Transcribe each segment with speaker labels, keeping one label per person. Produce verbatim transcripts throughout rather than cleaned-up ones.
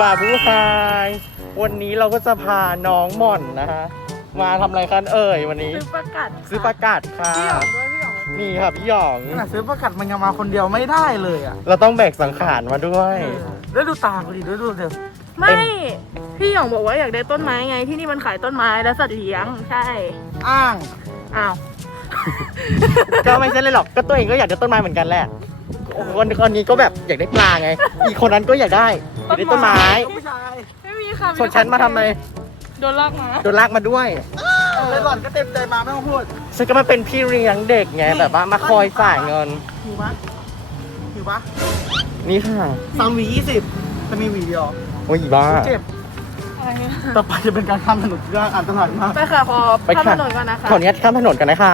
Speaker 1: ผู้ชายวันนี้เราก็จะพาน้องหม่อนนะฮะมาทำอะไรกันเอ่ยวันนี้
Speaker 2: ซื้อประกาศ
Speaker 1: ซื้อประกาศค่ะ
Speaker 2: พี่หยองด้วยพี่หยอง
Speaker 1: นี่ค่ะพี่หยอง
Speaker 3: ขนาดซื้อประกาศมันยังมาคนเดียวไม่ได้เลยอ่ะ
Speaker 1: เราต้องแบกสังขารมาด้วย
Speaker 3: แล้วดูตากูดิดูดูเดี๋ยว
Speaker 2: ไม่พี่หยองบอกว่าอยากได้ต้นไม้ไงที่นี่มันขายต้นไม้และสัตว์เลี้ยงใช่
Speaker 3: อ้าง
Speaker 2: อ้าว
Speaker 1: ก็ไม่ใช่เลยหรอกก็ตัวเองก็อยากได้ต้นไม้เหมือนกันแหละคนคนนี้ก็แบบอยากได้ปลาไงอีกคนนั้นก็อยากได้อยากได้ต้นไม้
Speaker 2: ไม่มีค่ะ
Speaker 1: ส่วนฉันมาทำไม
Speaker 2: โดนลากมา
Speaker 1: โดนลากมาด้วย
Speaker 3: เลยหล่อนก็เต็มใจมาไม่ต้องพูด
Speaker 1: ฉันก็มาเป็นพี่เลี้ยงเด็กไงแบบว่ามาคอยจ่ายเงิน
Speaker 3: หิวปะหิวปะ
Speaker 1: นี่ค่ะ
Speaker 3: สามหวียี่สิบจะมีหวีเดียว
Speaker 1: โอ้ยบ้า
Speaker 3: เจ็บต่อไปจะเป็นการข้ามถนนที่อันตรายมาก
Speaker 2: ไปค่ะขอข้ามถนนก่อนนะคะ
Speaker 1: ขออนุญาตข้ามถนนกันนะคะ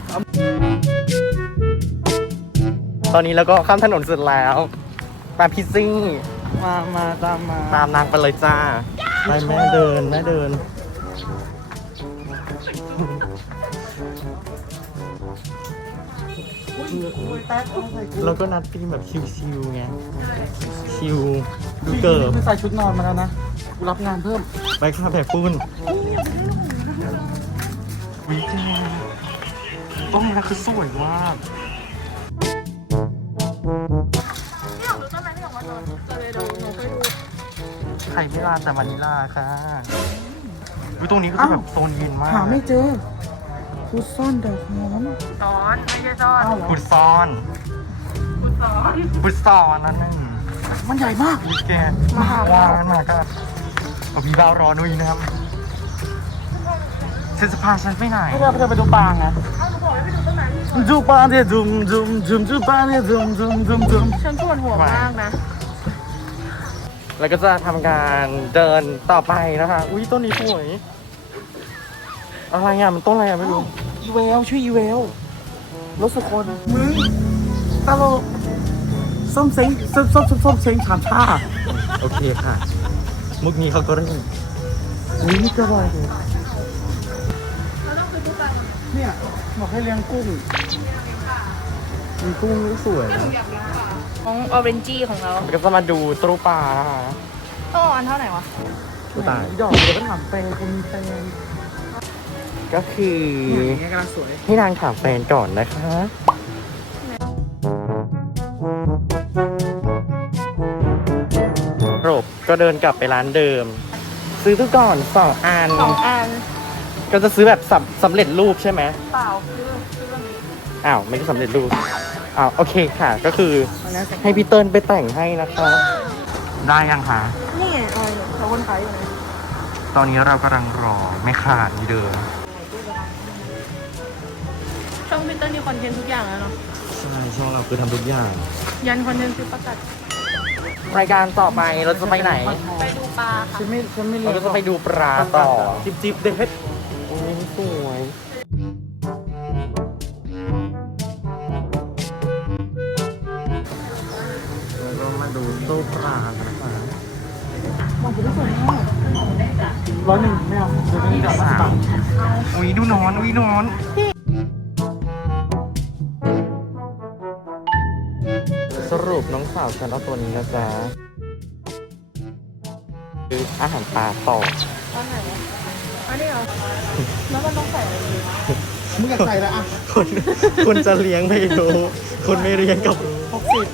Speaker 1: ตอนนี้เราก็ข้ามถนนเสร็จแล้วตามพี่ซิ่ง
Speaker 3: มามาตามมา
Speaker 1: ตามนางไปเลยจ้าไปแม่เดินแม่เดินเราก็นัดตีแบบชิวๆไงชิวดูเกิบ
Speaker 3: ไม่ใส่ชุดนอนมาแล้วนะกูรับงานเพิ่ม
Speaker 1: ไปข้าแบบปุ้นวิจาต้นนี้คือสวยมาก
Speaker 2: พี่หยองดูต้นไม้พี่หยองมาตอนเจอเลยดูหนูเคยดู
Speaker 1: ไข่ไม่ลาแต่มานิลาค่ะวิตรงนี้ก็แบบโซนเย็นมาก
Speaker 3: หาไม่เจอพุดซ่อนดอกหอม
Speaker 2: ซ้อนไม่ใช่ซ้อน
Speaker 1: พุดซ้อน
Speaker 2: พุดซ้อน
Speaker 1: พุดซ้อนนั่นนึง
Speaker 3: มันใหญ่มาก
Speaker 1: วิแกมากว้านมากครับกับพี่บ่าวรอนุ้ยนะครับเซนสพาฉันไปไหน
Speaker 3: ไม่ได้ไปดูปลาไงดูปลาเนี่ยดุมดุมดุมดูปลาเนี่ยดุมดุมดุมดุม
Speaker 2: ฉันปวดหัวมากนะ
Speaker 1: แล้วก็จะทำการเดินต่อไปนะคะอุ้ยต้นนี้สวยอะไรอ่ะมันต้นอะไรอ่ะไม่รู้
Speaker 3: อีเวลชื่ออีเวลรถสคนมึงตลกส้มเซ็งส้มส้มส้มส้มเซ็งฉามชา
Speaker 1: โอเคค่ะมุกนี้เขาก็เล่น
Speaker 3: อุ้ยนี่ก็อร่อยเลย
Speaker 2: เราต้องซื้อตุ๊กตา
Speaker 3: เนี่ยบอกให้เลี้ยงกุ้ง
Speaker 1: มีกุ้งก็สวยนะ
Speaker 2: ของออเรนจี้ของเรา
Speaker 1: ก็จะมาดูตู้ปลา
Speaker 2: ต้องอันเท่าไหร่วะ
Speaker 1: ตู้ตาย
Speaker 3: ดอกเดี๋ยวก็ถามแฟนคนมีแฟน
Speaker 1: ก็คือให้นางถามแฟนก่อนนะคะจบก็เดินกลับไปร้านเดิมซื้อตู้ก่อนสองอัน
Speaker 2: สองอัน
Speaker 1: ก็จะซื้อแบบสำสำเร็จรูปใช่ไหม
Speaker 2: เปล่าซื้อซื้อแบบนี้
Speaker 1: อ้าวไม่ได้สำเร็จรูปอ้าวโอเคค่ะก็คือให้พี่เติ้ลไปแต่งให้นะคะได้ยังคะ
Speaker 2: นี่ไงอะไรเนี่ยเราวนขายอยู่ไหน
Speaker 1: ตอนนี้เรากำลังรอไม่ขาดนี่เดิม
Speaker 2: ช่องพี่เติ้ลมีคอนเทนต์ทุกอย่างแล้วเนาะ
Speaker 1: ใช่ช่องเราคือทำทุกอย่าง
Speaker 2: ยันคอนเทนต์ซื้อประกาศ
Speaker 1: รายการต่อไปเราจะไปไหน
Speaker 2: ไปดูปลาค่ะ
Speaker 3: ฉันไม่ฉันไม่
Speaker 1: เราจะไปดูปลาต่อ
Speaker 3: จิบจิบเด็ด
Speaker 1: โอ้ยสวยแล้วก็มาดูตู้ปลากันนะคะ
Speaker 3: มันจะได้สวยมากร้อยหนึ่งไม่เอาเดี๋ยวนี้เดี๋ยวสาม
Speaker 1: อุ้ยดูนอนอุ้ยนอนสรุปน้องสาวฉันเอาตัวนี้นะจ๊ะคืออาหารปลาต่อ
Speaker 2: อันไหนอันนี้เหรอแล้วมันต้องใส่อะไรดี
Speaker 3: มึงอยากใส่แล้วอ่ะ
Speaker 1: คนคนจะเลี้ยงไม่รู้คนไม่เลี้ยงกับ
Speaker 3: หกสิบ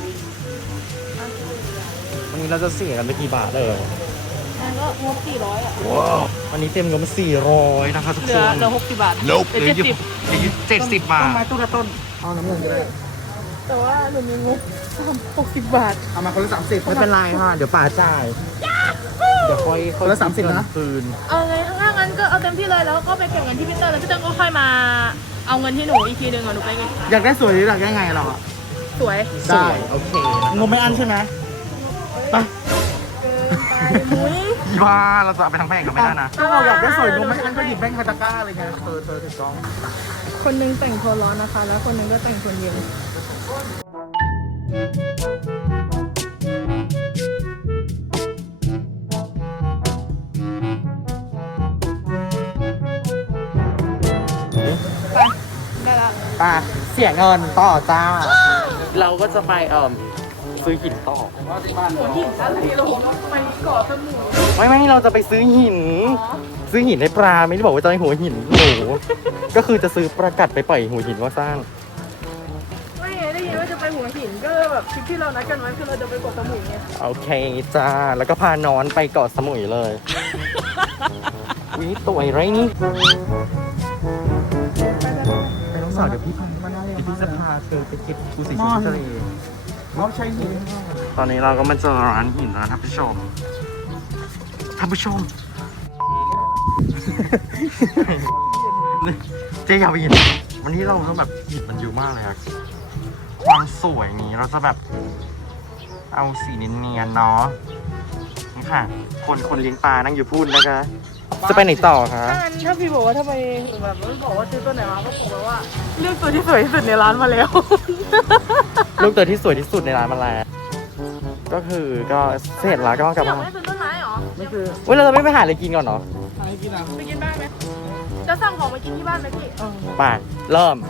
Speaker 1: วันนี้เราจะเสียกันไปกี่บาทเลย
Speaker 2: อันก็งบสี่ร้อยอ่ะ
Speaker 1: ว้าววันนี้เต็มเงินมาสี่ร้อยนะคะทุกคนเหลือ
Speaker 2: เหลือหกสิบบาท
Speaker 1: เหลือเจ็ดสิบเหลือเจ็ดสิบบาท
Speaker 3: ต้นไม้ต้นละต้นเอาน้ำเงินก็ได้
Speaker 2: แต่ว่าหนูมีงบหกสิบบาท
Speaker 3: เอามาคนละสามสิบ
Speaker 1: ไม่เป็นไรค่ะเดี๋ยวป่าจ่ายเดี๋ยวค่อย
Speaker 3: คนละสามสิบนะ
Speaker 1: คืน
Speaker 2: เอาไงถ้างั้นก็เอาเต็มที่เลยแล้วก็ไปเก็บเงินที่พี่เติ้ลแล้วพี่เติ้ลก็ค่อยมาเอาเงินที่หนูอีกทีหนึ่งอ่ะหนูไปไง
Speaker 3: อยากได้สวยหรืออยากได้ไงเราอ่ะ
Speaker 2: สวย
Speaker 1: ได้โอเค
Speaker 3: งบไม่อันใช่ไหมไป
Speaker 1: อีบ้าเราจะไปทางแป้งก็ไม่ได้นะ
Speaker 3: ถ้าเราอยากได้สวยงบไม่อันก็หยิบแบงค์คาตาก้าอะไรเงี้ยเธอเธอถึงต้อง
Speaker 2: คนนึงแต่งโทนร้อนนะคะแล้วคนนึงก็แต่งโทนเย็น
Speaker 1: ป่ะเสียเงินต่อจ้าเราก็จะไปเอ่อซื้อหินต่อ
Speaker 3: ว่าที่บ้าน
Speaker 2: หัวหินอะไรเราไปเกาะสมุย
Speaker 1: ไม่ไม่เราจะไปซื้อหิน ซื้อหินให้ปลาไม่ได้บอกว่าจะให้หัวหินหนูก็คือจะซื้อประกัดไปปล่อยหัวหินว่าสร้าง
Speaker 2: ไม่ไงได้ยินว่าจะไปหัวหินก็แบบทริปที่เรานัดกันไว้คือเราจะไปเกาะสมุยไง
Speaker 1: โอเคจ้าแล้วก็พานอนไปเกาะสมุยเลยวิตัวอะไรนี่ไปน้องสาวเดี๋ยวพี่พาเดี๋ยวพี่จะพาเธอไปเก็บปูสีชมพูทะเล
Speaker 3: เขาใช้หิน
Speaker 1: ตอนนี้เราก็มาเจอร้านหินแล้วนะท่านผู้ชมท่านผู้ชม เจ๊อยากไปหินวันนี้เราต้องแบบหินมันเยอะมากเลยอะความสวยอย่างนี้เราจะแบบเอาสีเนียนๆเนาะนี่ค่ะ คนคนเลี้ยงปลานั่งอยู่พูดนะคะ จะไปไหนต่อคะ
Speaker 2: ถ้างั้นถ้าพี่บอกว่าทำไมแบบไม่บอกว่าซื้อตัวไหนมาก็บอกเลยว่าเลือกตัวที่สวยที่สุดในร้านมาแล้ว
Speaker 1: ลูกเต๋อที่สวยที่สุดในร้านมาแล้วก็คือก็เสร็จแล้วก็ต้องกลับ
Speaker 2: อยา
Speaker 1: บ้าก น
Speaker 2: ได้ซื้อต้นไม้เหรอ
Speaker 3: ไม่คือ
Speaker 1: เว้ยเราจะไม่ไปหาอะไรกินก่อนเนาะ
Speaker 3: อะไรกินอ่ะ
Speaker 2: ไปกินบ้านไหมจะสั่งของมากินที่บ้านไหมพี่
Speaker 1: ไปเริ่ม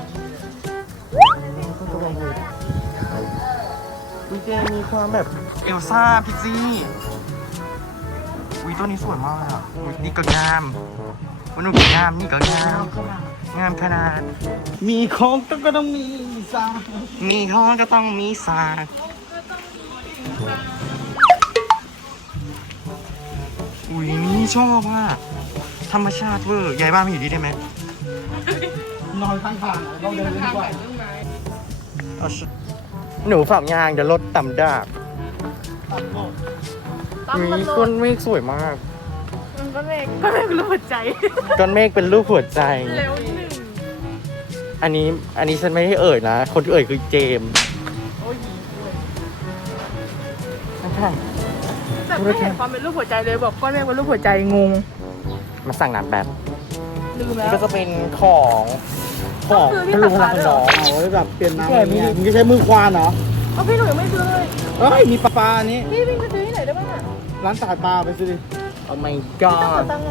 Speaker 1: วิเจมีความแบบเอลซ่าพิซซี่วิตัวนี้สวยมากเลยอ่ะอุ๊ยนี่ก็งามวันนู้นก็งามนี่ก็งามงามขนาด
Speaker 3: มีของต้องก็ต้องมีซา
Speaker 1: มีข้อก็ต้องมีสากอุ้ยนี่ชอบอ่ะธรรมชาติเวอร์ยายบ้านมาอยู่ดีได้ไหม
Speaker 3: นอนข้างทางเราเดินดีกว่า
Speaker 1: เอาชิหนูฝักยางเดี๋ยวรถต่ำดาบ
Speaker 3: ตัดโลก
Speaker 2: ตั้ง
Speaker 1: มี
Speaker 2: มันโล
Speaker 1: ก้
Speaker 2: ด
Speaker 1: นเมฆสวยมาก
Speaker 2: มันก็เมฆก็เมฆรู้หัวใจ
Speaker 1: ก้อนเมฆเป็นรูปหัวใจ
Speaker 2: เร็วหนึ่ง
Speaker 1: อันนี้อันนี้ฉันไม่ได้เอ่ยนะ คนที่เอ่ยคือเจมส์
Speaker 2: โอ้ย
Speaker 1: นะคะ
Speaker 2: แต่ไม่เห็นความเป็นรูปหัวใจเลยบอกก้อนเมฆเป็นรูปหัวใจงง
Speaker 1: มาสั่งน้ำแบบ
Speaker 2: ลืมแล้
Speaker 1: นี่
Speaker 2: ว
Speaker 1: ก็จะเป็นของของ
Speaker 2: ก็คือที่
Speaker 1: คุณลุง
Speaker 2: ตักปลา
Speaker 1: คุณน้อง
Speaker 3: เอาไว้แบบเปลี่ยนน้ำอะไรเงี้ยมึงจะใช้มือควานเหรอ
Speaker 2: เอาพี่หนูยังไม่ซื้อเลย
Speaker 3: เอ้ยมีปลาปลาอันนี้
Speaker 2: พี่วิ่งไปซื้อที่ไหนได้บ้างอ่ะ
Speaker 3: ร้านตากปลาไปซื้อดิ
Speaker 1: โอ้ my
Speaker 2: ต้องขอ
Speaker 1: god
Speaker 2: ตังค์เลย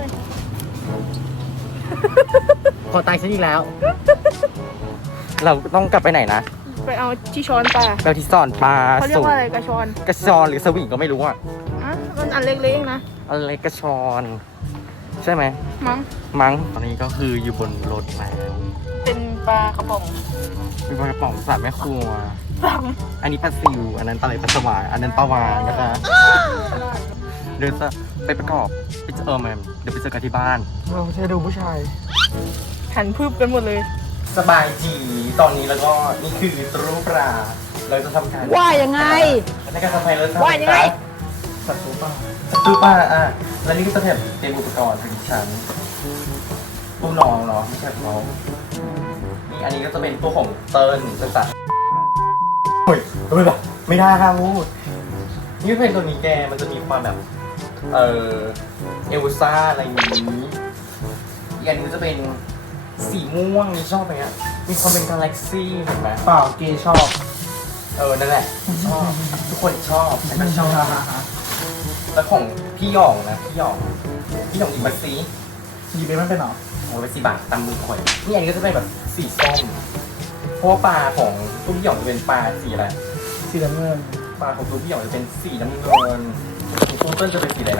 Speaker 1: ขอตายฉันอีกแล้ว เราต้องกลับไปไหนนะ
Speaker 2: ไปเอาที่ช้อนปลา
Speaker 1: เราที่ซ่อนปลา
Speaker 2: เขาเรียกว่าอะไรกระชอน
Speaker 1: กระชอนหรือสวิงก็ไม่รู้อ่ะ
Speaker 2: อ่ะมันอันเล็กๆเองนะ
Speaker 1: อะไรกระชอน ใช่ไหม
Speaker 2: มั้ง
Speaker 1: มั้งตอนนี้ก็คืออยู่บนรถแล้ว
Speaker 2: เป็นปลากระป๋อง
Speaker 1: มีปลากระป๋องสามแม่ครัว
Speaker 2: สั่ง
Speaker 1: อันนี้ปลาซิว อันนั้นปลาไหลปลาสวาย อันนั้นปลาวานนะคะ เดี๋ยวจะไปประกอบไปเจอเออแมมเดี๋ยวไปเจอกันที่บ้าน
Speaker 3: เราใช้ดูผู้ชาย
Speaker 2: หันพืบกันหมดเลย
Speaker 1: สบายจีตอนนี้แล้วก็นี่คือรูปปลาเราจะทำการ
Speaker 2: ว่ายังไง
Speaker 1: ในการทำไมเราจะ
Speaker 2: ว่ายังไง
Speaker 1: สัตว์รูปปลาสัตว์รูปปลาอ่ะแล้วนี่ก็จะแบบเป็นอุปกรณ์ของดิฉันตู้น้องเนาะไม่ใช่ของเรานี่อันนี้ก็จะเป็นตัวของเติ้ลจะสัตว์โอ้ยไม่ได้ไม่ได้ครับพูดนี่ก็เป็นตัวนี้แกมันจะมีความแบบเออเอลซ่าอะไรอย่างนี้อีกอันนี้จะเป็นสีม่วงนี่ชอบไหมอ่ะมีความเป็นกาแล็กซี่เห็นไหม
Speaker 3: เปล่าเกย์ชอบ
Speaker 1: เออ นั่นแหละ ชอบ ทุกคนชอบฉันก็ชอบ แล้วของพี่หยองนะ พี่หยอง พี่หยองอีกบัตซี
Speaker 3: หยิบไปไม่เป็นหรอ
Speaker 1: โอ้ยบัตซีบาทตามมือคอยนี่อันนี้ก็จะเป็นแบบสีส้ม เพราะว่าปลาของตุ้พี่หยองจะเป็นปลาสีอะไร
Speaker 3: สีน้ำเงิน
Speaker 1: ปลาของตุ้พี่หยองจะเป็นสีน้ำเงินของตุ้เติ้ลจะเป็นสีอะไรนะ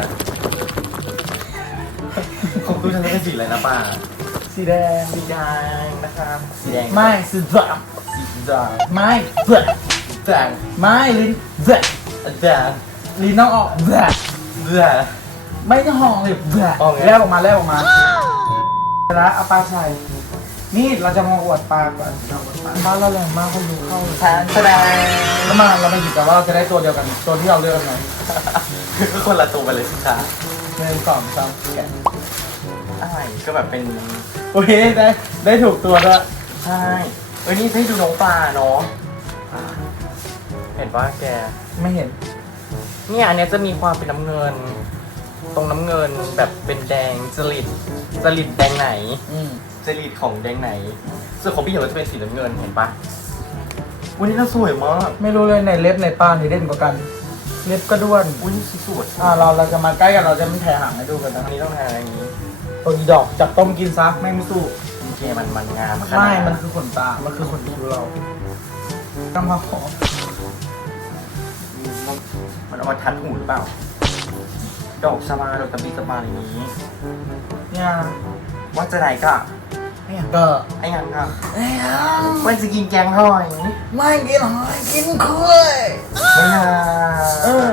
Speaker 1: ของตุ้ฉันจะเป็นสีอะไรนะปลา
Speaker 3: สีแดง
Speaker 1: สีแดงนะครับสีแดง
Speaker 3: ไม่สีด
Speaker 1: สีแดง
Speaker 3: ำไม่เบื่อ
Speaker 1: แดง
Speaker 3: ไม่ลิ้นเบื่อ
Speaker 1: แดง
Speaker 3: ลิ้นต้องออกเบื่อ
Speaker 1: เบื่อ
Speaker 3: ไม่ต้องห้องเลยเบื่อ
Speaker 1: ออกไง
Speaker 3: แลบออกมาแลบออกมาแล้วเอาปลาใส่นี่เราจะมาอวดปลาก่อนบ้านเราแรงมากคนดูเข้า
Speaker 1: แทนแสดง
Speaker 3: แล้วมาเรามาหยิบแต่ว่าเราจะได้ตัวเดียวกัน ตัวที่เราเลือกไหน
Speaker 1: ก็คนละตัวไปเลยสิคะ
Speaker 3: หนึ่งสองสามแกะ
Speaker 1: อะไรก็แบบเป็น
Speaker 3: โอเคได้ได้ถูกตัวแล้ว
Speaker 1: ใช่เอ้ยนี่ให้ดูน้องปลาเนาะเห็นว่าแก
Speaker 3: ไม่เห็น
Speaker 1: เนี่ยอันเนี้ยจะมีความเป็นน้ำเงิน ตรงน้ำเงินแบบเป็นแดงจริตจริตแดงไหน
Speaker 3: อืม
Speaker 1: จริตของแดงไหนส่วนของพี่เหยวจะเป็นสีน้ำเงินเห็นปะวันนี้น่าสวยมาก
Speaker 3: ไม่รู้เลยในเล็บในปลาไหนเด่นกว่ากัน เล็บก็ด้วน
Speaker 1: อุ้ยสวย
Speaker 3: อ่าเราเราจะมาใกล้กันเราจะไม่แถหางให้ดูกันนะ
Speaker 1: อันนี้ต้องทานอะไรอย่างนี้
Speaker 3: ตัวอีดอกจับต้มกินซะไม่ไม่สู้
Speaker 1: โอเคมันมันงามขนาด
Speaker 3: ไม่มันคือขนตา มันคือขนคิ้วเราต้องมาขอ
Speaker 1: ว่ามันเอามาทัดหูหรือเปล่า ดอกชบาดอกตะบีตะบาอย่างนี้
Speaker 3: เนี่ย
Speaker 1: ว่าจะไหนก็
Speaker 3: ไอ้หยังก็
Speaker 1: ไอ้ยังก็
Speaker 3: ไอ้หยัง
Speaker 1: ว่าจะกินแกงหอย
Speaker 3: ไม่กินหอยกินกล้วย
Speaker 1: ไม่นา
Speaker 3: เออ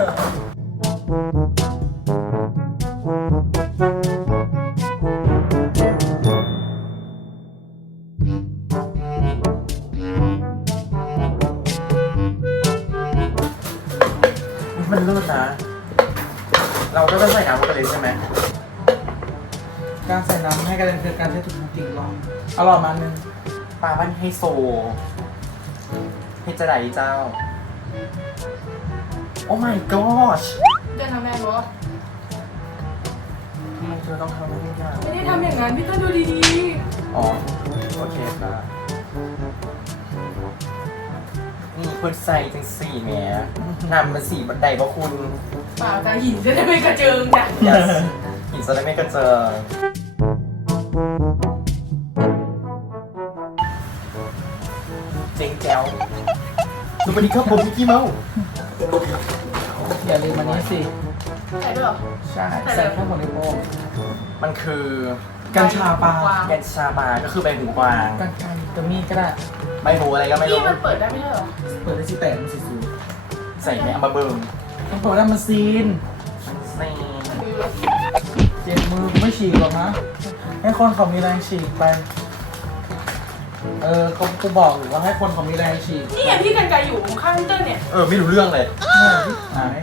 Speaker 1: มันเลิศนะ เราก็ต้องใส่น้ำลงไปเลยใช่ไหม
Speaker 3: การใส่น้ำให้กระเด็นคือการใช้ถุงพลาสติกรองอร่อยมานึง
Speaker 1: ปลาบ้านไฮโซเฮดจะไหนเจ้า โอ้ my gosh
Speaker 2: เดินทำแม่บอ
Speaker 1: ทำไมเธอต้องทำให้ทุกอย่าง
Speaker 2: ไม่ได้ทำอย่างนั้นพี่เต้นดูดี
Speaker 1: อ๋อ โอเคครับนี่เพื่อนใส่จังสี่แหมนำมันสีบันไดเพราะคุณ
Speaker 2: ๆเปล่าแต่หินจะได้ไม่กระเจิงจ้ะ
Speaker 1: yes หินจะได้ไม่กระเจิงเจ๋งแจ๋วสวัสดีครับผมมิกกี้เมาส์
Speaker 3: อย่าลืมมันนี้สิ
Speaker 2: ใส่ด้วยเหรอ
Speaker 3: ใช่ใส่แค่ผงในโป้ง
Speaker 1: มันคือ
Speaker 3: กัญชาปลา
Speaker 1: กัญชาบาก็คือใบหูกวาง
Speaker 3: กันไกรกระมีดก็ได้
Speaker 1: ใบหูอะไรก็ไม่
Speaker 2: พี่
Speaker 1: รู้
Speaker 2: มันเปิดได้ไม่ใช่เหรอ
Speaker 3: เปิดได้สิแตกมันสิสู
Speaker 1: ใส่แหนมมาเบิ่ง
Speaker 3: ต้องเปิดได้มันซีน
Speaker 1: นี่
Speaker 3: เจ็บมือไม่ฉีกหรอกนะ ให้คนเขามีแรงฉีกไป เออเขากูบอกอยู่ว่าให้คนเขามีแรงฉีก
Speaker 2: นี่ไงพี่กันไกรอยู่ข้างพี่เต้นเนี่ย
Speaker 1: เออไม่รู้เรื่องเลย
Speaker 3: หาย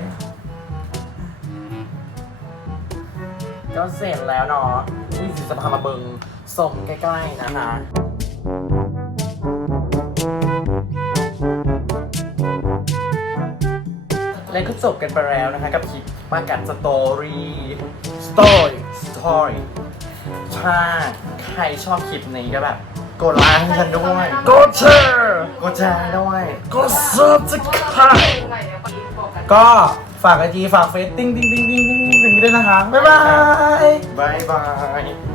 Speaker 1: ก็เสร็จแล้วเนาะนี่สิจะพามาเบิ่งส่งใกล้ๆนะคะ และก็จบกันไปแล้วนะคะกับคลิปปากัดสตอรี่
Speaker 3: สตอรี่
Speaker 1: สตอรี่ถ้าใครชอบคลิปนี้ก็แบบ กดไลค์ให้ฉันด้วย
Speaker 3: กดแชร์
Speaker 1: กดแชร์ด้วย
Speaker 3: กดซับสไครต์
Speaker 2: ไหนเนี่ยบอกกัน
Speaker 3: ก็ฝากไอจีฝากเฟซติ้งติ้งติ้งติ้งติ้งติ้งด้วยนะคะ บ๊ายบาย
Speaker 1: บายบาย